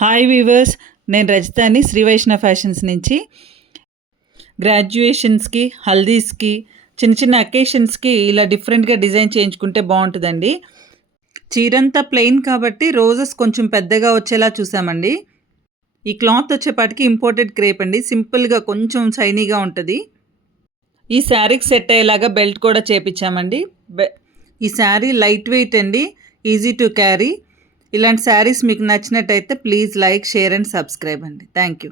Hi weavers, నేను రజితాని Shri Vaishnav fashions నుంచి. గ్రాడ్యుయేషన్స్కి, హల్దీస్కి, చిన్న చిన్న అకేషన్స్కి ఇలా డిఫరెంట్గా డిజైన్ చేయించుకుంటే బాగుంటుందండి. చీరంతా ప్లెయిన్ కాబట్టి రోజెస్ కొంచెం పెద్దగా వచ్చేలా చూసామండి. ఈ క్లాత్ వచ్చేపాటికి ఇంపోర్టెడ్ క్రేప్ అండి. సింపుల్గా కొంచెం షైనీగా ఉంటుంది. ఈ శారీకి సెట్ అయ్యేలాగా బెల్ట్ కూడా చేపించామండి. ఈ శారీ లైట్ వెయిట్ అండి, ఈజీ టు క్యారీ. ఇలాంటి శారీస్ మీకు నచ్చినట్టయితే please like, share and subscribe అండి. Thank you.